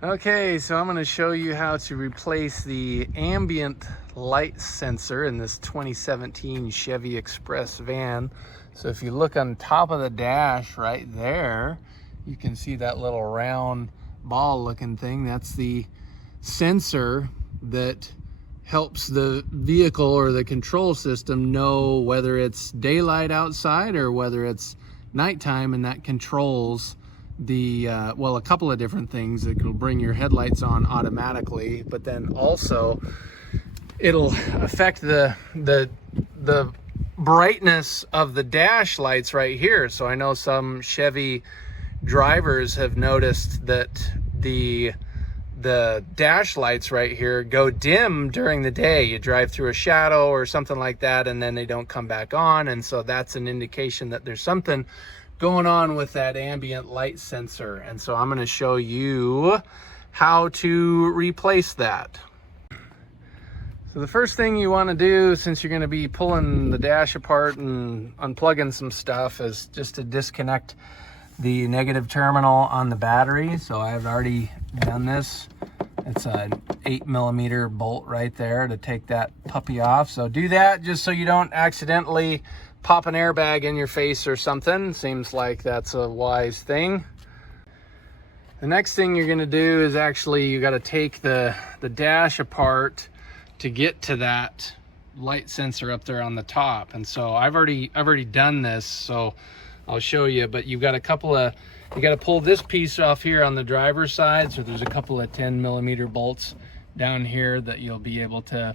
Okay, so I'm going to show you how to replace the ambient light sensor in this 2017 Chevy Express van. So if you look on top of the dash right there, you can see that little round ball looking thing. That's the sensor that helps the vehicle or the control system know whether it's daylight outside or whether it's nighttime, and that controls the well, a couple of different things. It will bring your headlights on automatically, but then also it'll affect the brightness of the dash lights right here. So I know some Chevy drivers have noticed that the dash lights right here go dim during the day. You drive through a shadow or something like that, and then they don't come back on, and so that's an indication that there's something going on with that ambient light sensor. And so I'm going to show you how to replace that. So the first thing you want to do, since you're going to be pulling the dash apart and unplugging some stuff, is just to disconnect the negative terminal on the battery. So I've already done this. It's an 8mm bolt right there to take that puppy off. So do that just so you don't accidentally pop an airbag in your face or something. Seems like that's a wise thing. The next thing you're going to do is actually you got to take the dash apart to get to that light sensor up there on the top. And so I've already done this, so I'll show you. But you've got you got to pull this piece off here on the driver's side. So there's a couple of 10mm bolts down here that you'll be able to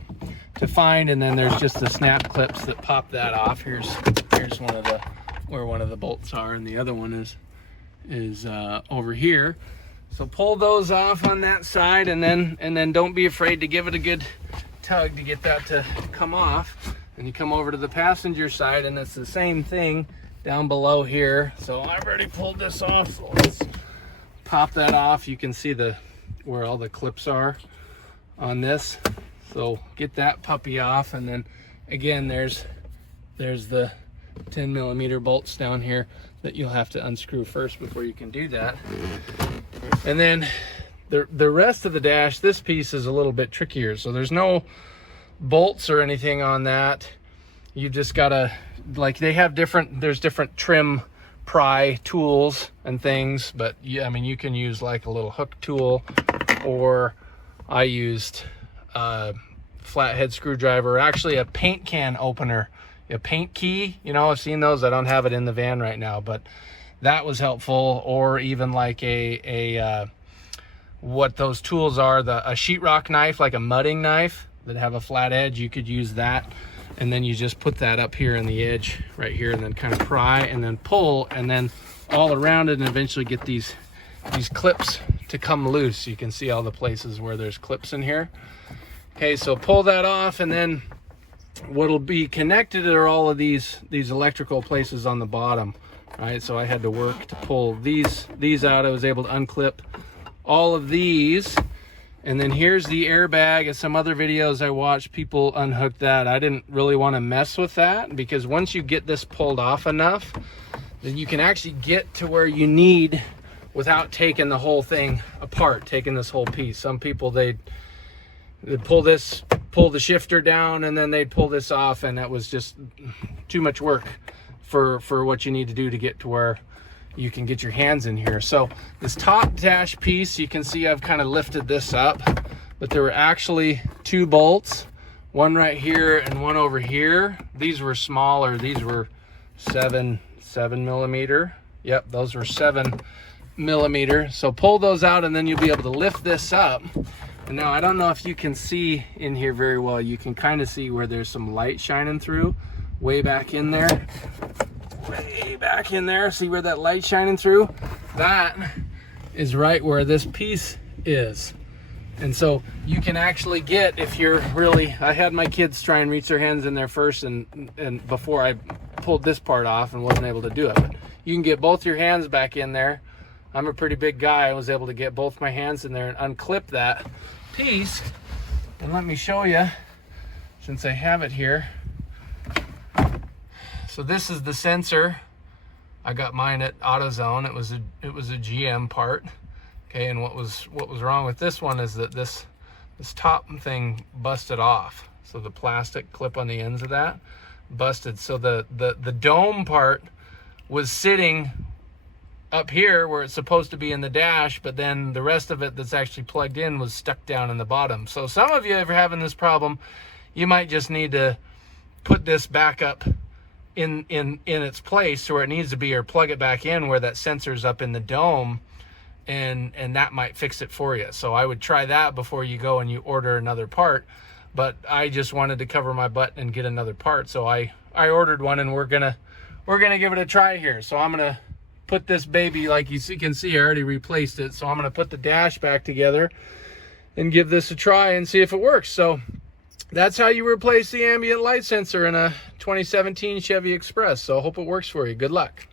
find, and then there's just the snap clips that pop that off. Here's one of where one of the bolts are, and the other one is over here. So pull those off on that side, and then don't be afraid to give it a good tug to get that to come off. And you come over to the passenger side, and it's the same thing down below here. So I've already pulled this off, so let's pop that off. You can see where all the clips are on this. So get that puppy off, and then again there's the 10mm bolts down here that you'll have to unscrew first before you can do that. And then the rest of the dash, this piece is a little bit trickier. So there's no bolts or anything on that. You just gotta, like, there's different trim pry tools and things, but yeah, I mean, you can use like a little hook tool, or I used a flathead screwdriver, actually a paint can opener, a paint key. You know, I've seen those. I don't have it in the van right now, but that was helpful. Or even like what those tools are, a sheetrock knife, like a mudding knife that have a flat edge. You could use that, and then you just put that up here on the edge right here, and then kind of pry and then pull, and then all around it, and eventually get these clips to come loose. You can see all the places where there's clips in here. Okay, so pull that off, and then what'll be connected are all of these electrical places on the bottom. All right, so I had to work to pull these out. I was able to unclip all of these, and then here's the airbag. In some other videos I watched, people unhook that. I didn't really want to mess with that, because once you get this pulled off enough, then you can actually get to where you need without taking the whole thing apart, taking this whole piece. Some people, they'd pull the shifter down, and then they'd pull this off, and that was just too much work for what you need to do to get to where you can get your hands in here. So this top dash piece, you can see I've kind of lifted this up, but there were actually two bolts, one right here and one over here. These were smaller. These were 7mm. Yep, those were 7mm. So pull those out, and then you'll be able to lift this up. And now I don't know if you can see in here very well. You can kind of see where there's some light shining through way back in there. Way back in there. See where that light shining through? That is right where this piece is. And so you can actually get, if you're really, I had my kids try and reach their hands in there first, and before I pulled this part off, and wasn't able to do it. But you can get both your hands back in there. I'm a pretty big guy. I was able to get both my hands in there and unclip that piece. And let me show you, since I have it here. So this is the sensor. I got mine at AutoZone. It was a GM part. Okay, and what was wrong with this one is that this top thing busted off. So the plastic clip on the ends of that busted. So the dome part was sitting up here where it's supposed to be in the dash, but then the rest of it that's actually plugged in was stuck down in the bottom. So some of you, if you're having this problem, you might just need to put this back up in its place where it needs to be, or plug it back in where that sensor's up in the dome, and that might fix it for you. So I would try that before you go and you order another part. But I just wanted to cover my butt and get another part, so I ordered one, and we're gonna give it a try here. So I'm gonna put this baby, like you can see, I already replaced it. So I'm gonna put the dash back together and give this a try and see if it works. So that's how you replace the ambient light sensor in a 2017 Chevy Express. So I hope it works for you. Good luck.